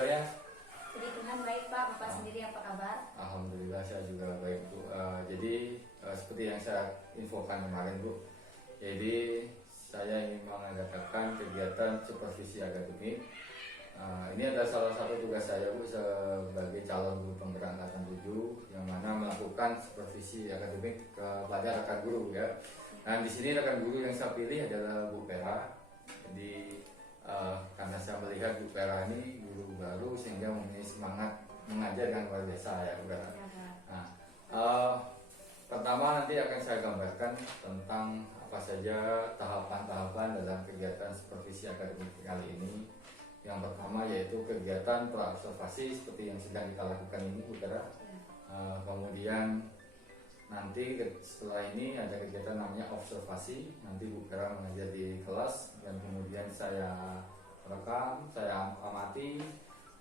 kabarnya? Jadi Tuhan baik Pak, Bapak sendiri apa kabar? Alhamdulillah saya juga baik Bu. Jadi seperti yang saya infokan kemarin Bu, jadi saya ingin mengadakan kegiatan supervisi akademik. Ini adalah salah satu tugas saya Bu sebagai calon guru penggerak angkatan 7 yang mana melakukan supervisi akademik kepada rekan guru ya. Nah di sini rekan guru yang saya pilih adalah Bu Pera. Jadi karena saya melihat Bu Pera ini guru baru sehingga mempunyai semangat mengajar yang luar biasa ya Bu Pera. Nah, pertama nanti akan saya gambarkan tentang apa saja tahapan-tahapan dalam kegiatan supervisi akademik kali ini. Yang pertama yaitu kegiatan praobservasi seperti yang sedang kita lakukan ini Bu Pera. Kemudian nanti setelah ini ada kegiatan namanya observasi. Nanti Bu Pera mengajar di kelas dan kemudian saya rekam, saya amati.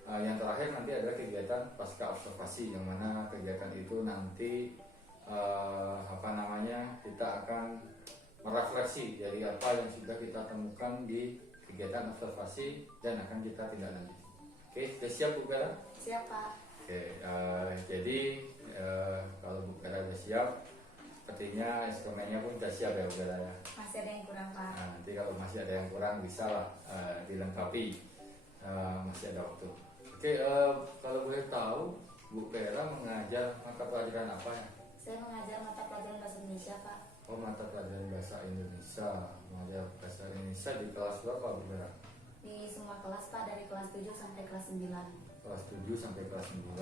Yang terakhir nanti ada kegiatan pasca observasi yang mana kegiatan itu nanti kita akan merefleksi dari apa yang sudah kita temukan di kegiatan observasi dan akan kita tindak lanjuti. Oke, sudah siap Bu Pera? Siap Pak. Oke, jadi kalau Bu Pera sudah siap, sepertinya instrumennya pun sudah siap ya Bu Pera ya. Masih ada yang kurang Pak. Nah, nanti kalau masih ada yang kurang bisa lah dilengkapi, masih ada waktu. Oke, kalau boleh tahu Bu Pera mengajar mata pelajaran apa ya? Saya mengajar mata pelajaran bahasa Indonesia Pak. Oh, mata pelajaran bahasa Indonesia. Mengajar bahasa Indonesia di kelas berapa Bu Pera? Di semua kelas Pak, dari kelas 7 sampai kelas 9. Kelas 7 sampai kelas 9.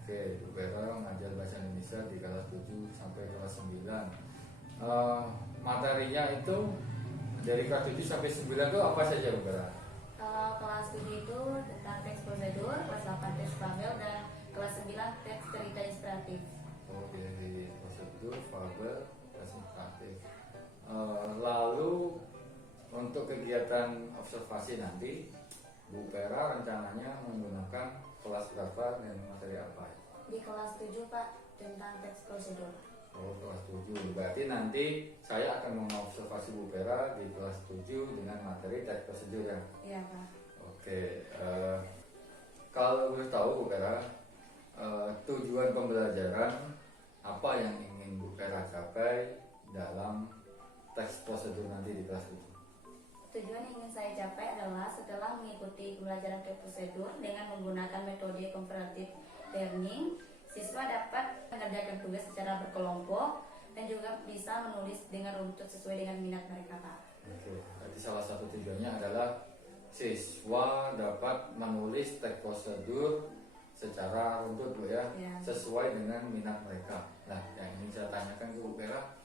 Oke, Bu Pera mengajar bahasa Indonesia di kelas 7 sampai kelas 9. Materinya itu dari kelas 7 sampai 9 itu apa saja Bu Pera? Kalau kelas 7 itu tentang teks prosedur, kelas 8 teks fabel, dan kelas 9 teks cerita inspiratif. Oh, dari prosedur, fabel, presentatif. Lalu untuk kegiatan observasi nanti Bu Pera rencananya menggunakan kelas berapa dan materi apa? Di kelas 7 Pak, tentang teks prosedur. Oh, kelas 7. Berarti nanti saya akan mengobservasi Bu Pera di kelas 7 dengan materi teks prosedur ya? Iya Pak. Oke, kalau boleh tahu Bu Pera, tujuan pembelajaran apa yang ingin Bu Pera capai dalam teks prosedur nanti di kelas 7? Tujuan yang ingin saya capai adalah setelah mengikuti pembelajaran teks prosedur dengan menggunakan metode comparative learning, siswa dapat mengerjakan tugas secara berkelompok dan juga bisa menulis dengan runtut sesuai dengan minat mereka Pak. Oke, berarti salah satu tujuannya adalah siswa dapat menulis teks prosedur secara runtut Bu ya, sesuai dengan minat mereka. Nah, yang ingin saya tanyakan ke Bu Pera,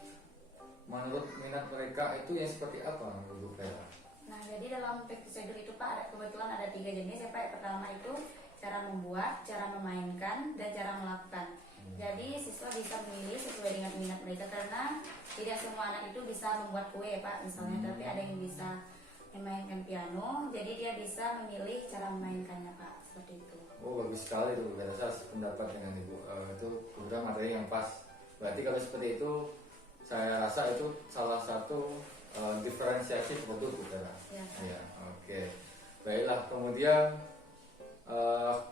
menurut minat mereka itu yang seperti apa menurut Bu Pera? Nah, jadi dalam teks prosedur itu Pak, kebetulan ada 3 jenis ya Pak. Pertama itu cara membuat, cara memainkan, dan cara melakukan. Jadi siswa bisa memilih sesuai dengan minat mereka karena tidak semua anak itu bisa membuat kue Pak misalnya, tapi ada yang bisa memainkan piano, jadi dia bisa memilih cara memainkannya Pak, seperti itu. Oh, bagus sekali itu Bu Pera, saya pendapat dengan Ibu. Itu kemudian materi yang pas. Berarti kalau seperti itu, saya rasa itu salah satu diferensiasi produk Bu Pera. Ya, oke. Baiklah, kemudian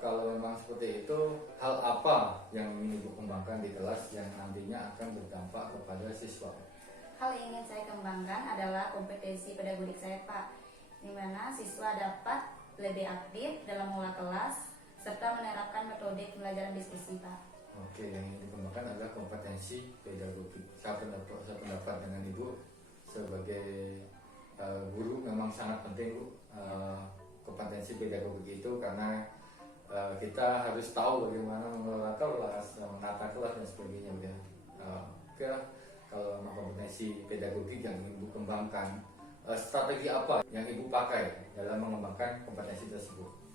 kalau memang seperti itu, hal apa yang ingin Ibu kembangkan di kelas yang nantinya akan berdampak kepada siswa? Hal yang ingin saya kembangkan adalah kompetensi pedagodik saya Pak, di mana siswa dapat lebih aktif dalam mengelola kelas serta menerapkan metode pembelajaran diskusi Pak. Oke, yang ingin dikembangkan adalah kompetensi pedagogik. Saya pendapat dengan Ibu sebagai guru memang sangat penting Bu, kompetensi pedagogik itu karena kita harus tahu bagaimana mengelola kelas, menata kelas dan sebagainya. Oke, kalau memang kompetensi pedagogik yang Ibu kembangkan, strategi apa yang Ibu pakai dalam mengembangkan kompetensi tersebut?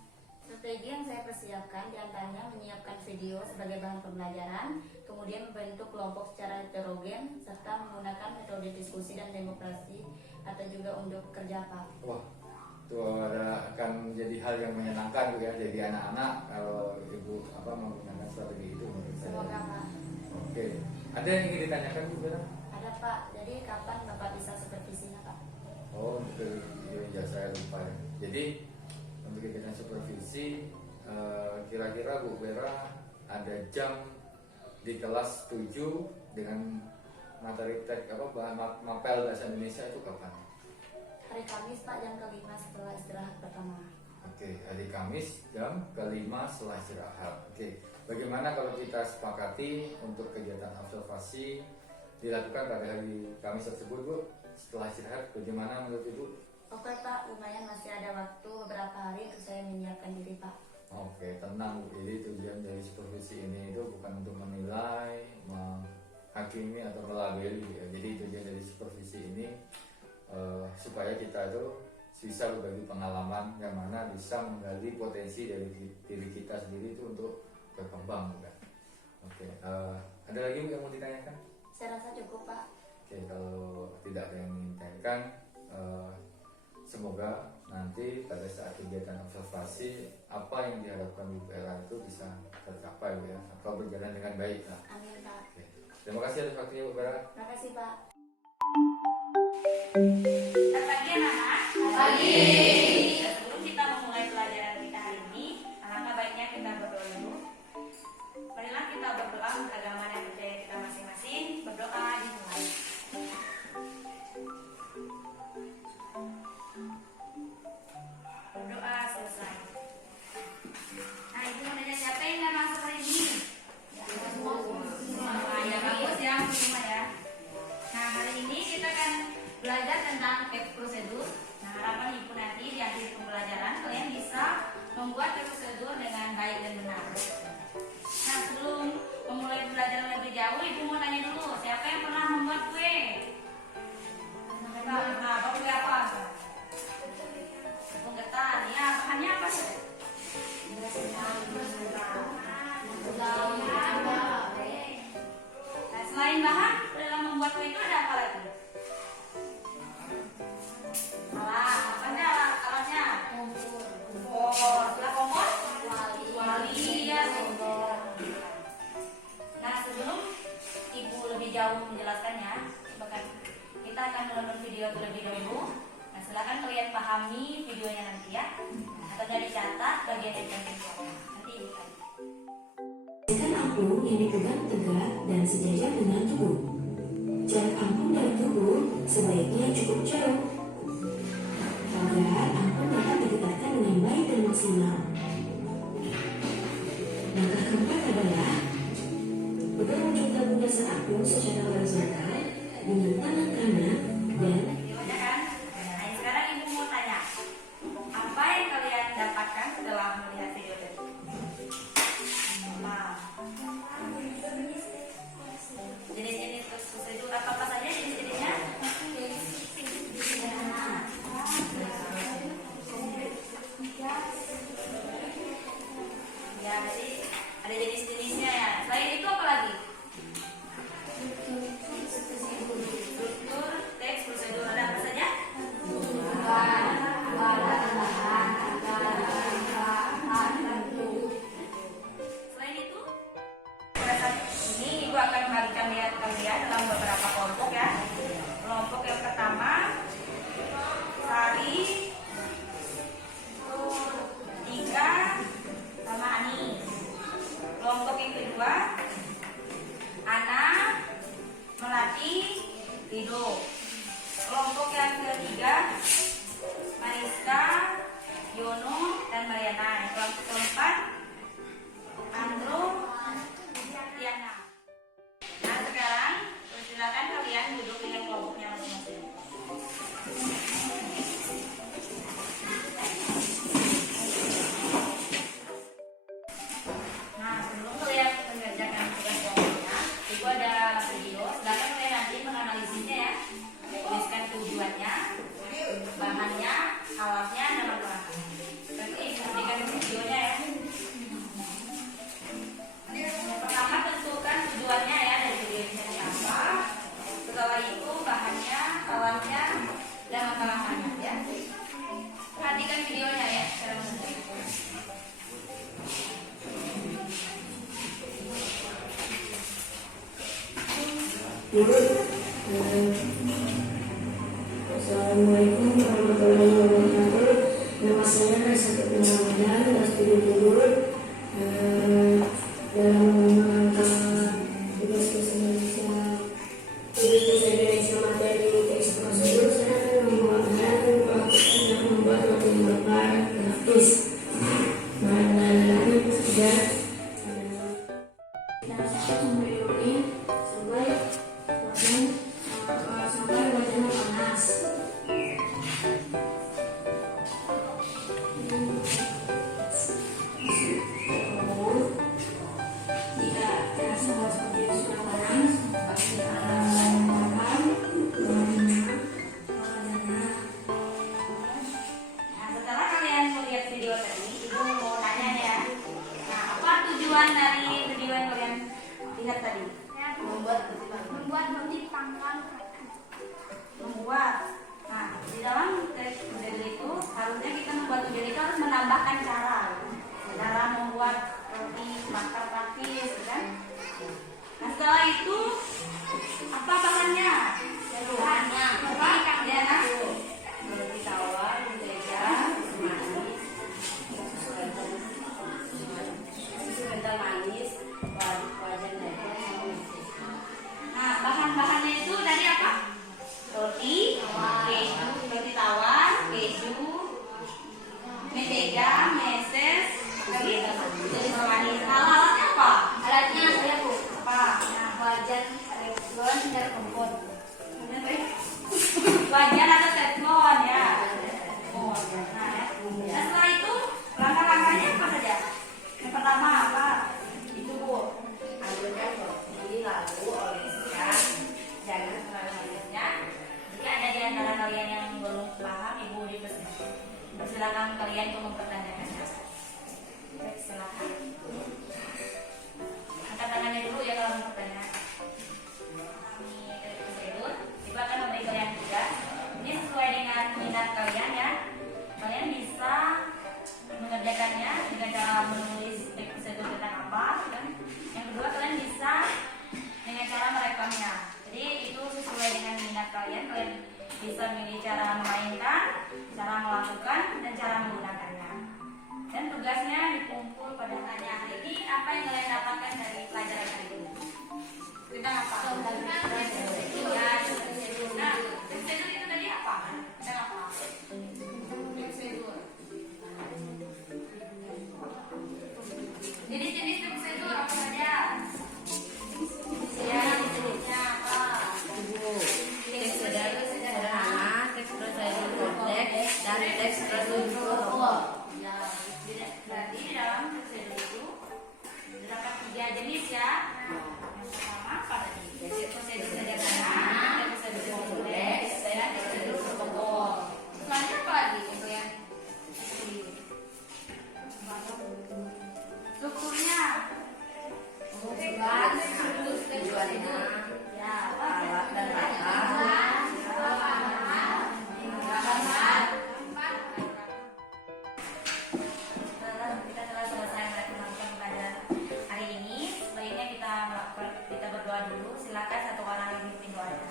Strategi yang saya persiapkan diantaranya menyiapkan video sebagai bahan pembelajaran, kemudian membentuk kelompok secara heterogen, serta menggunakan metode diskusi dan demokrasi atau juga untuk kerja Pak. Wah, itu akan menjadi hal yang menyenangkan Bu ya, jadi anak-anak kalau Ibu menggunakan strategi itu menurut saya. Semoga Pak. Oke, ada yang ingin ditanyakan Bu Pera? Ada Pak, jadi kapan Bapak bisa supervisinya Pak? Oh, untuk ya saya lupa ya. Jadi untuk kegiatan supervisi kira-kira Bu Vera ada jam di kelas 7 dengan materi teks mapel bahasa Indonesia itu kapan? Hari Kamis Pak, jam kelima setelah istirahat pertama. Oke, hari Kamis jam kelima setelah istirahat. Oke, bagaimana kalau kita sepakati untuk kegiatan observasi dilakukan pada hari Kamis tersebut, Bu? Setelah istirahat, bagaimana menurut Ibu? Oke Pak, lumayan masih ada waktu beberapa hari untuk saya menyiapkan diri Pak. Oke, tenang Bu. Jadi tujuan dari supervisi ini itu bukan untuk menilai, menghakimi atau melabeli ya. Jadi tujuan dari supervisi ini supaya kita itu bisa berbagi pengalaman yang mana bisa menggali potensi dari diri kita sendiri itu untuk berkembang bukan? Oke, ada lagi yang mau ditanyakan? Saya rasa cukup Pak. Oke, kalau tidak ada yang ingin ditanyakan, semoga nanti pada saat kegiatan observasi apa yang diharapkan Bu Vera itu bisa tercapai ya, atau berjalan dengan baik. Nah, Amin Pak. oke. Terima kasih atas waktunya Bu Vera. Terima kasih Pak. Selamat pagi anak-anak. Pagi. Sebelum kita memulai pelajaran kita hari ini, alangkah baiknya kita berdoa dulu. Marilah kita berdoa untuk agama dan budaya kita masing-masing. Berdoa dimulai. Berdoa selesai. Nah, ibu mau nanya siapa yang nggak masuk hari ini? Ya bagus ya, semua ya. Nah, hari ini kita akan belajar tentang case prosedur. Nah, harapan ibu nanti di akhir pembelajaran kalian bisa membuat case prosedur dengan baik dan benar. Nah, sebelum memulai belajar lebih jauh, ibu mau tanya dulu, siapa yang pernah membuat kue? Nah, kue apa? Tepung ketan. Ya, bahannya apa sih? Nah, selain bahan dalam membuat kue itu ada apa lagi? Alatnya? Kompor. Setelah kompor? Wali ya. Nah, sebelum ibu lebih jauh menjelaskannya, kita akan menonton video terlebih dahulu. Nah, silakan kalian pahami videonya nanti ya. Atau dari catat bagian yang penting. Nanti ibu akan. Pastikan apung yang dipegang tegak dan sejajar dengan tubuh. Jarak apung dan tubuh sebaiknya cukup jauh agar apung dapat digerakkan dengan baik dan maksimal. Langkah keempat adalah pegang ujung tabung dasar apung secara horizontal dengan tangan kanan dan Videonya kan? Nah, sekarang ibu mau tanya, apa yang kalian dapatkan setelah melihat video tadi? Nah, jenis-jenis prosedur apa saja jenis-jenisnya? Ya, jadi ada jenis-jenisnya ya. Selain itu apa lagi? Struktur, teks, prosedur, ada apa saja? Selain itu, pada saat ini ibu akan membagikan lihat kalian dalam beberapa kelompok ya. Kelompok yang pertama, Sari, Dika, sama Ani. Kelompok yang kedua, Ana, Melati, Rido. Kelompok yang ketiga, Mariska, Yono, dan Mariana. Kelompok keempat, Andro, Tiana. Nah, sekarang silakan kalian duduk dengan kelompoknya masing-masing. Nah, sebelum kalian mengerjakan tugas kelompoknya, ibu ada video. Silakan kalian nanti menganalisisnya ya. Tuliskan tujuannya, bahannya, alatnya, dan langkah-langkah. Nanti ibu berikan videonya ya. Pertama tentukan tujuannya ya dari video ini apa. Setelah itu bahannya, alatnya, dan langkah-langkahnya ya. Perhatikan videonya ya secara mendalam. Assalamualaikum warahmatullahi wabarakatuh. Nama saya Sakit Ramadan, kelas 7 dalam mengangkat tugas bahasa Indonesia materi teks prosedur, saya akan membuat dan melakukan dan membuat materi berbar grafis. Mengenai sudah saya memberi sampai wajahnya panas. Jika terasa seperti itu sudah panas, Nah, setelah kalian melihat video tadi, ibu mau tanya ya. Nah, apa tujuan dari video yang kalian lihat tadi? Membuat roti panggang. Membuat. Nah, di dalam teks prosedur itu harusnya kita membuat tujuan itu harus menambahkan cara membuat roti bakar praktis, kan? Nah, setelah itu apa bahannya? Bahannya apa? Diana? Roti tawar, mentega, manis, susu kental manis, wajan lepon, sama meses. Nah, bahan-bahannya itu dari apa? Roti, keju, roti tawar, keju, mentega, meses, lagi manis. Alatnya apa? Alatnya saya bu, Apa? nah wajan, lepon, dan kompor. Wajan atau teflon ya. Oh, nah, ya. Nah, setelah itu langkah-langkahnya apa saja? Yang pertama apa? Itu bu, ambilkan roti lalu oleskan, jangan terlalu manisnya. Jika ada di antara kalian yang belum paham, ibu dipersilakan kalian untuk mempertanyakannya. Baik, silakan. Angkat tangannya dulu ya kalau mau bertanya. Ini dari prosedur. Ibu akan memberi kalian tugas. Ini sesuai dengan minat kalian ya. Kalian bisa mengerjakannya dengan cara menulis teks prosedur tentang apa. Dan yang kedua kalian bisa dengan cara merekamnya. Jadi itu sesuai dengan minat kalian. Kalian bisa memilih cara memainkan, cara melakukan, dan cara menggunakannya. Dan tugasnya dikumpul pada tanya hari ini. Apa yang kalian dapatkan dari pelajaran hari ini? Tentang apa? Ya, prosedur. Nah, prosedur itu tadi apa? Tentang apa? Prosedur. Jenis-jenis prosedur apa saja? Ya, jenisnya apa? teks sederhana, teks prosedur kompleks, dan teks prosedur pokok. Ya, berarti di dalam prosedur itu terdapat 3 jenis ya. Yang pertama apa tadi? Prosedur sederhana, prosedur kompleks, dan prosedur pokok. Selanjutnya apa lagi yang kalian strukturnya? Tujuannya Ya, apa? alat dan rangka. Kita telah selesai melakukan pelajaran hari ini. Sebaiknya kita berdoa dulu. Silakan satu orang yang memimpin doanya.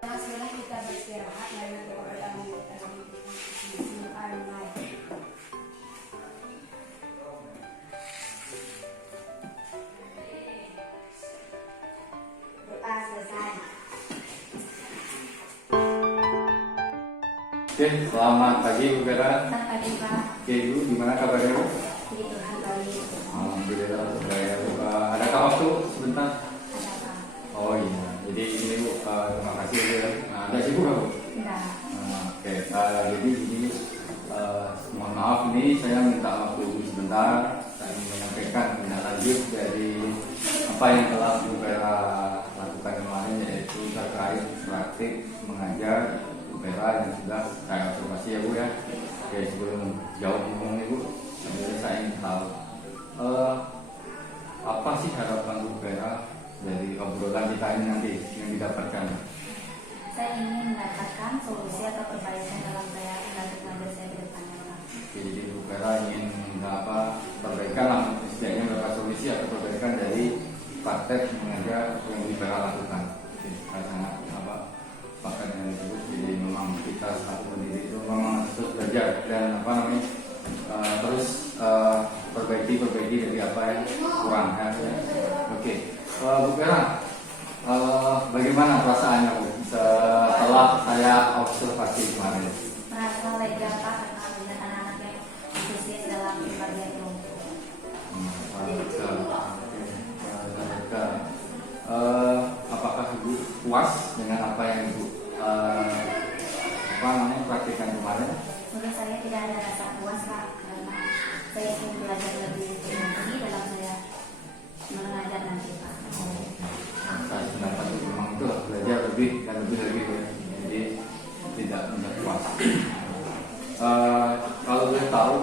Sekarang kita beristirahat dan nanti kepada selesai. Oke, selamat pagi Bu Vera. Selamat pagi Pak. Oke Ibu, gimana kabarnya Bu? Puji Tuhan baik. Alhamdulillah baik. Adakah waktu sebentar? Ada Pak? Oh iya, jadi ini Bu, terima kasih Bu ya. Ada sibuk nggak Bu? Enggak. Oke, jadi ini mohon maaf ini saya minta waktu sebentar. Saya ingin menyampaikan tindak lanjut dari apa yang telah Bu Vera lakukan kemarin, yaitu terkait praktik mengajar Bu Vera yang sudah saya observasi ya Bu ya. Oke, sebelum jauh ngomong nih Bu, sebenarnya saya ingin tahu apa sih harapan Bu Vera dari obrolan kita ini nanti yang didapatkan? Saya ingin mendapatkan solusi atau perbaikan dalam saya mengajar saya ke depannya Pak. Oke, jadi Bu Vera ingin perbaikan lah, setidaknya beberapa solusi atau perbaikan dari praktek mengajar yang Bu Vera lakukan. Oke, saya sangat sepakat dengan itu. Jadi memang memang kita selaku pendidik itu memang terus belajar dan apa namanya terus perbaiki dari apa yang kurang kan ya. Oke, Bu Vera, bagaimana perasaannya Bu setelah saya observasi kemarin? Merasa lega Pak karena melihat anak-anak yang antusias dalam berbagai kelompok. Apakah Ibu puas dengan apa yang Ibu praktikkan kemarin? Menurut saya tidak ada rasa puas Pak karena saya ingin belajar lebih lagi dalam saya mengajar nanti Pak. Saya pendapat itu memang itu belajar lebih dan lebih lagi ya. Jadi tidak punya puas. Kalau boleh tahu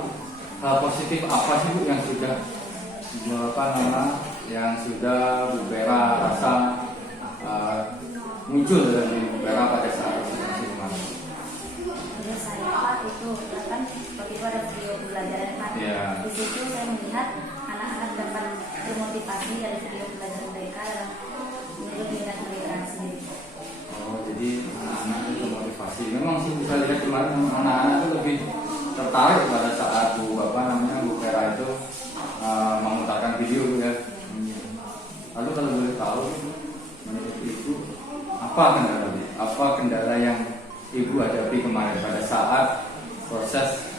hal positif apa sih Bu yang sudah yang sudah Bu Vera rasa muncul dalam diri Bu Vera pada saat observasi kemarin? Menurut saya Pak itu kan waktu itu ada video pembelajaran Pak. Iya. Di situ saya melihat anak-anak dapat termotivasi dari video pembelajaran mereka dalam menurut minat mereka sendiri. Oh, jadi anak-anak itu termotivasi. Memang sih bisa lihat kemarin anak-anak itu lebih tertarik pada saat Bu Vera itu memutarkan video ya. Lalu kalau boleh tahu menurut Ibu apa kendala yang Ibu hadapi kemarin pada saat proses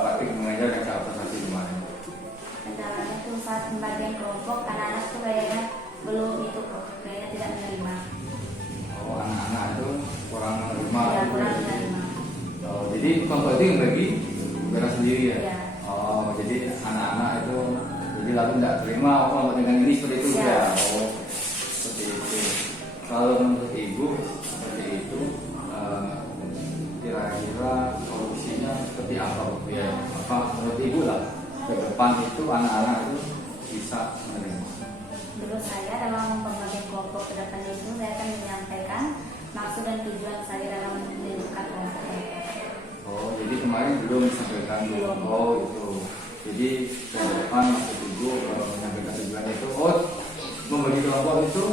praktik mengajar dan observasi kemarin? Kendalanya itu saat pembagian kelompok anak-anak itu kayaknya belum itu kok, kayaknya tidak menerima. Oh, anak-anak itu kurang menerima. Ya, kurang menerima. Oh, jadi kelompok itu yang bagi Vera sendiri ya? Iya. Oh, jadi anak-anak itu jadi lalu tidak terima kelompok dengan ini seperti itu Iya. ya? Oh, seperti itu. Kalau menurut Ibu seperti itu, kira-kira solusinya seperti apa Bu? Ya, apa menurut Ibu lah ke depan itu anak-anak itu bisa menerima? Menurut saya dalam pembagian kelompok ke depan itu saya akan menyampaikan maksud dan tujuan saya dalam menentukan kelompok. Oh, jadi kemarin belum disampaikan Belum. Oh, itu. Jadi ke depan maksud Ibu menyampaikan tujuan itu. Oh, membagi kelompok itu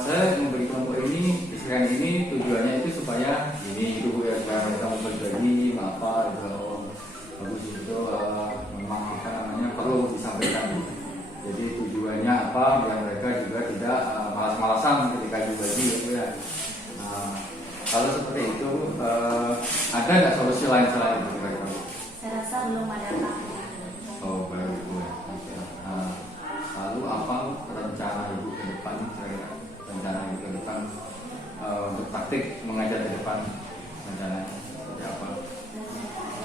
saya membagi kelompok ini istilah ini tujuannya itu supaya ini itu Bu ya, supaya mereka mau berbagi apa itu. Oh, bagus itu memang apa namanya perlu disampaikan. Jadi tujuannya apa biar mereka juga tidak malas-malasan ketika berbagi gitu ya. Kalau seperti itu ada nggak solusi lain selain itu kira-kira? Saya rasa belum ada Pak. Oh, baru itu ya. Oke. Lalu apa rencana Ibu ke depan? Rencana Ibu ke depan untuk praktik mengajar ke depan, rencananya seperti apa?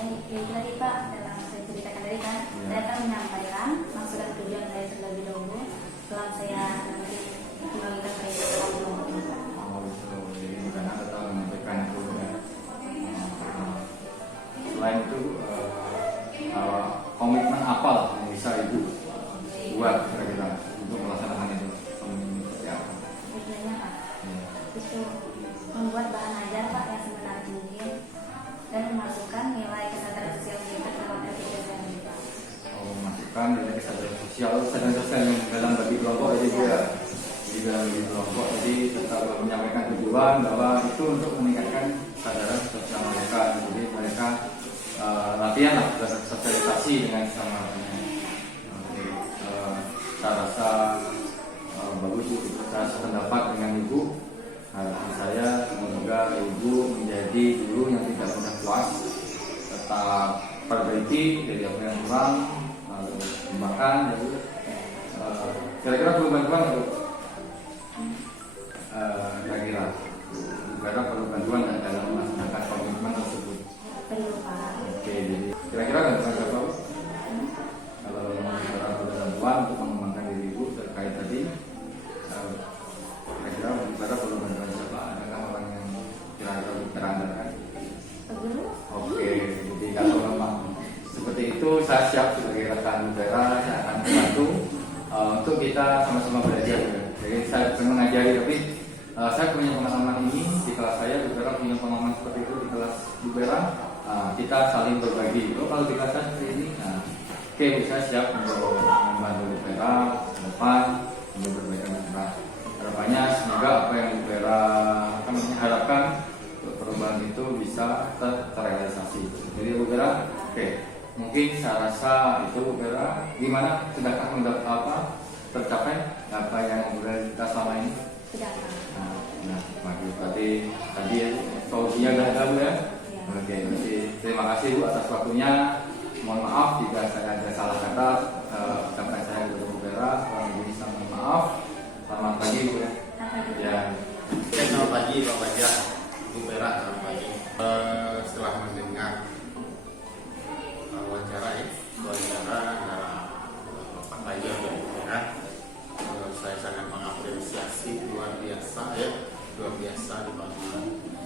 Ini tadi Pak, dalam saya ceritakan tadi kan, Ya. saya akan menyampaikan maksud dan tujuan saya terlebih dahulu setelah saya nanti membagikan mereka ke kelompok ini Pak. Oh, itu. Jadi rencana tetap menyampaikan itu ya. Selain itu komitmen apa lah yang bisa Ibu buat kira-kira untuk melaksanakan itu? Komitmen seperti apa? Tujuannya Pak, Ya. itu membuat bahan ajar Pak yang semenarik mungkin dan memasukkan nilai kesadaran sosial kita dalam aktivitas ini Pak. Oh, memasukkan dari kesadaran sosial yang dalam bagi kelompok itu juga di dalam bagi kelompok, jadi tetap menyampaikan tujuan bahwa itu untuk meningkatkan kesadaran sosial mereka, jadi mereka latihan lah sosialisasi dengan sama-sama. Oke, saya rasa bagus itu, saya sependapat dengan Ibu. Harapan saya semoga Ibu menjadi guru yang tidak mudah puas, tetap perbaiki dari apa yang kurang, lalu kembangkan. Lalu kira-kira perlu bantuan nggak, Bu? Kira-kira perlu bantuan nggak dalam melaksanakan komitmen tersebut? Perlu Pak. Oke, jadi kira-kira bantuan apa, Bu? Kalau kira-kira perlu bantuan untuk mengembangkan diri Ibu terkait tadi, kira-kira perlu bantuan siapa? Adakah orang yang kira-kira terandalkan? Guru? Oke, jadi kalau memang seperti itu, saya siap sebagai rekan Vera, saya akan membantu untuk kita sama-sama belajar. Jadi saya bukan mengajari, tapi saya punya pengalaman ini di kelas saya, Bu Vera punya pengalaman seperti itu di kelas Bu Vera. Kita saling berbagi. Oh, kalau di kelas saya seperti ini, oke, Bu, saya siap untuk membantu Bu Vera ke depan untuk berbaikan Bu Vera. Harapannya semoga apa yang Bu Vera harapkan untuk perubahan program itu bisa terrealisasi. Jadi Bu Vera, oke, mungkin saya rasa itu Bu Vera gimana, sudahkah tercapai apa yang Bu Vera kita selama ini? Sudah Pak. Nah, bagus. Berarti tadi ya, solusinya udah ada Bu ya? Ya. Oke, berarti terima kasih Bu atas waktunya. Mohon maaf jika saya ada salah kata, ucapan saya kepada Bu Vera, kurang lebih mohon maaf. Selamat pagi Bu ya. Ya. Selamat pagi Pak Fajar, Bu Vera, selamat pagi. Setelah mendengar wawancara antara Pak Fajar dan Bu Vera, saya sangat mengapresiasi luar biasa di mana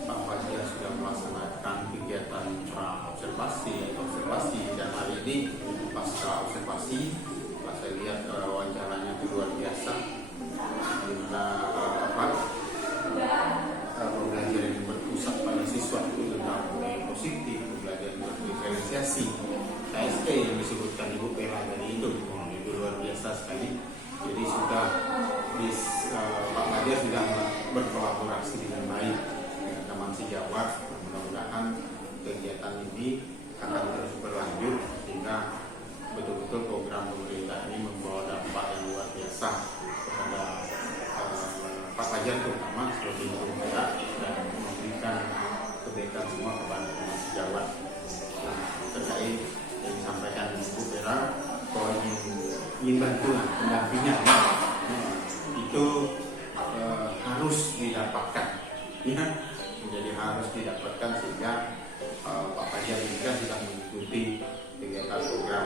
Pak Fajar sudah melaksanakan kegiatan observasi dan hari ini pasca observasi, saya lihat wawancaranya itu luar biasa, di mana pembelajaran yang berpusat pada siswa itu tentang positif, pembelajaran berdifferensiasi, KSP yang disebutkan Ibu Vera tadi itu luar biasa sekali. Jadi sudah Pak Fajar sudah berkolaborasi dengan baik dengan teman sejawat. Mudah-mudahan kegiatan ini akan terus berlanjut sehingga betul-betul program pemerintah ini membawa dampak yang luar biasa kepada Pak Fajar terutama sebagai guru dan memberikan kebaikan semua kepada teman sejawat. Terkait yang disampaikan Ibu Vera, kalau ingin bantuan pendampingan itu harus didapatkan, ya, menjadi harus didapatkan sehingga Pak Fajar juga sudah mengikuti kegiatan program